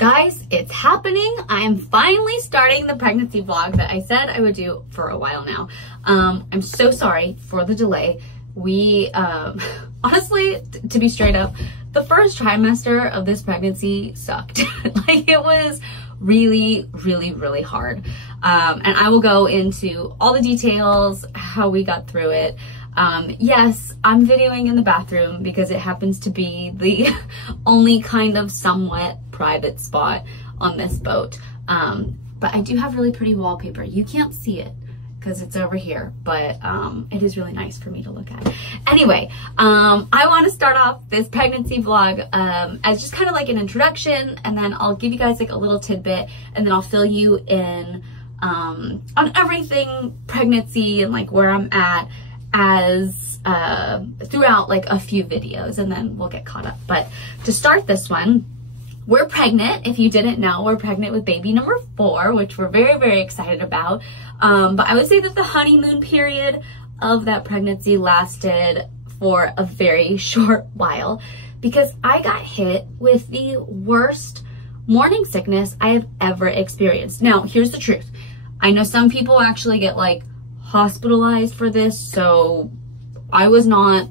Guys, it's happening. I am finally starting the pregnancy vlog that I said I would do for a while now. I'm so sorry for the delay. We, honestly, to be straight up, the first trimester of this pregnancy sucked. Like, it was really, really, really hard. And I will go into all the details, how we got through it. Yes, I'm videoing in the bathroom because it happens to be the only kind of somewhat private spot on this boat. But I do have really pretty wallpaper. You can't see it because it's over here, but it is really nice for me to look at. Anyway, I want to start off this pregnancy vlog as just kind of like an introduction, and then I'll give you guys like a little tidbit, and then I'll fill you in on everything pregnancy and like where I'm at as throughout like a few videos, and then we'll get caught up. But to start this one, we're pregnant. If you didn't know, we're pregnant with baby number 4, which we're very, very excited about. But I would say that the honeymoon period of that pregnancy lasted for a very short while because I got hit with the worst morning sickness I have ever experienced. Now, here's the truth. I know some people actually get like hospitalized for this, so I was not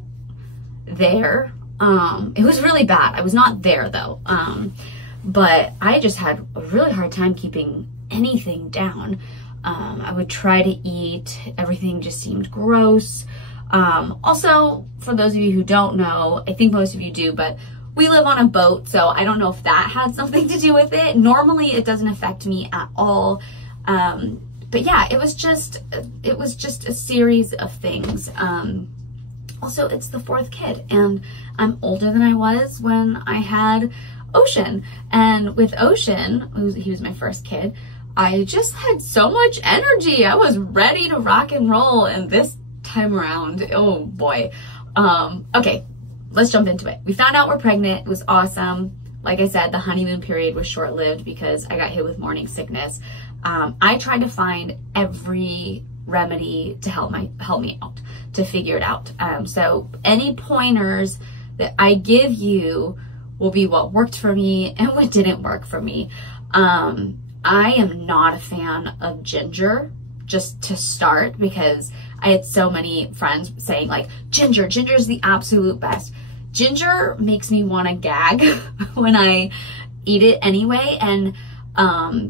there. It was really bad. I was not there though. But I just had a really hard time keeping anything down. I would try to eat. Everything just seemed gross. Also, for those of you who don't know, I think most of you do, but we live on a boat, so I don't know if that had something to do with it. Normally, it doesn't affect me at all. But yeah, it was just a series of things. Also, it's the 4th kid, and I'm older than I was when I had Ocean. And with Ocean, he was my first kid, I just had so much energy. I was ready to rock and roll, and this time around, oh boy. Okay, let's jump into it. We found out we're pregnant. It was awesome. Like I said, the honeymoon period was short-lived because I got hit with morning sickness. I tried to find every remedy to help me out, to figure it out. So any pointers that I give you will be what worked for me and what didn't work for me. I am not a fan of ginger, just to start, because I had so many friends saying like, ginger is the absolute best. Ginger makes me want to gag when I eat it anyway. And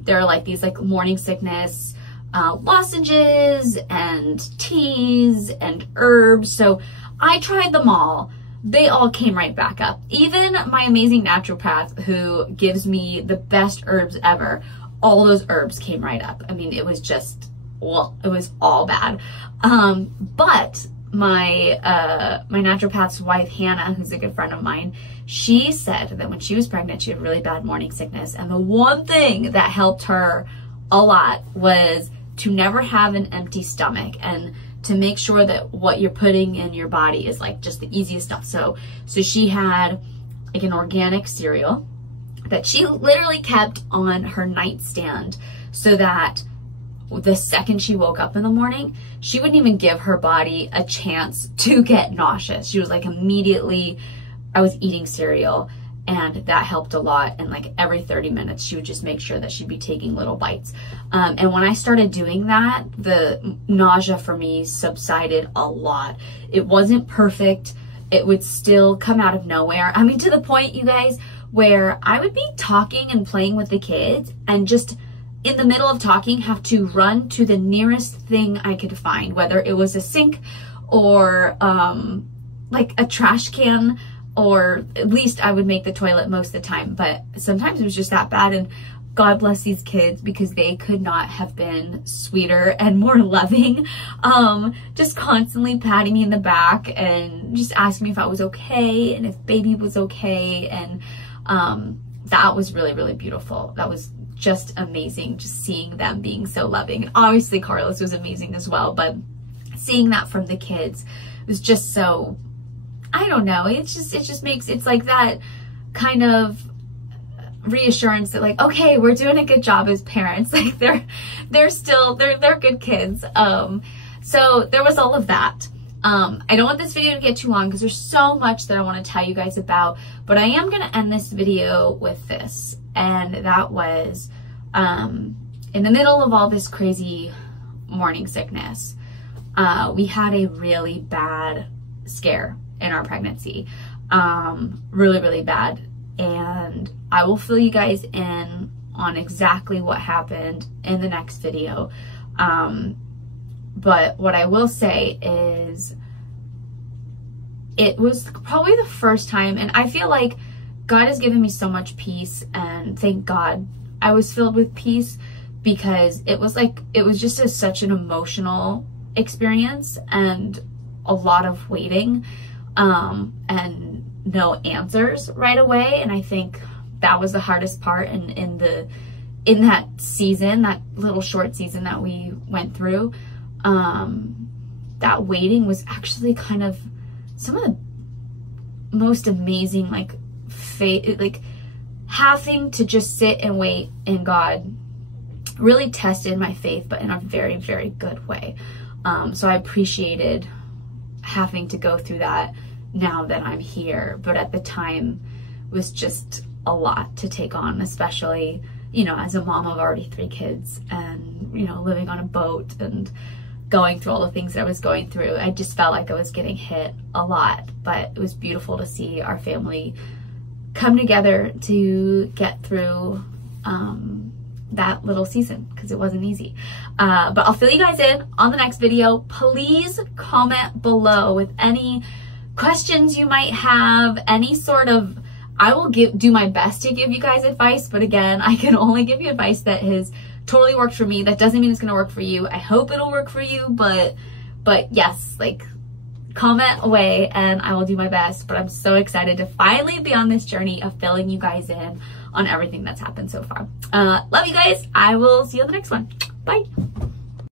there are like these like morning sickness lozenges and teas and herbs. So I tried them all. They all came right back up. Even my amazing naturopath who gives me the best herbs ever, all those herbs came right up. I mean, it was just, well, it was all bad. But my naturopath's wife, Hannah, who's a good friend of mine, she said that when she was pregnant, she had really bad morning sickness. And the one thing that helped her a lot was to never have an empty stomach, and to make sure that what you're putting in your body is like just the easiest stuff. So she had like an organic cereal that she literally kept on her nightstand so that the second she woke up in the morning, she wouldn't even give her body a chance to get nauseous. She was like, immediately, I was eating cereal, and that helped a lot. And like every 30 minutes, she would just make sure that she'd be taking little bites. And when I started doing that, the nausea for me subsided a lot. It wasn't perfect. It would still come out of nowhere. I mean, to the point, you guys, where I would be talking and playing with the kids and just in the middle of talking have to run to the nearest thing I could find, whether it was a sink or like a trash can, or at least I would make the toilet most of the time. But sometimes it was just that bad, and God bless these kids because they could not have been sweeter and more loving. Just constantly patting me in the back and just asking me if I was okay and if baby was okay. And that was really, really beautiful. That was just amazing, just seeing them being so loving. And obviously Carlos was amazing as well, but seeing that from the kids was just so, I don't know, it just makes, it's like that kind of reassurance that like, okay, we're doing a good job as parents. Like they're good kids. So there was all of that. I don't want this video to get too long because there's so much that I want to tell you guys about, but I am going to end this video with this. And that was in the middle of all this crazy morning sickness. We had a really bad scare in our pregnancy, really, really bad. And I will fill you guys in on exactly what happened in the next video. But what I will say is it was probably the first time, and I feel like God has given me so much peace, and thank God I was filled with peace, because it was just such an emotional experience and a lot of waiting, and no answers right away. And I think that was the hardest part in that season, that little short season that we went through. That waiting was actually kind of some of the most amazing, like, faith, like having to just sit and wait in God really tested my faith, but in a very, very good way. So I appreciated having to go through that now that I'm here, but at the time it was just a lot to take on, especially, you know, as a mom of already 3 kids and, you know, living on a boat and going through all the things that I was going through. I just felt like I was getting hit a lot, but it was beautiful to see our family come together to get through that little season, because it wasn't easy. But I'll fill you guys in on the next video. Please comment below with any questions you might have, any sort of, I will do my best to give you guys advice, but again, I can only give you advice that has totally worked for me. That doesn't mean it's going to work for you. I hope it'll work for you, but yes, like, comment away and I will do my best. But I'm so excited to finally be on this journey of filling you guys in on everything that's happened so far. Love you guys. I will see you on the next one. Bye.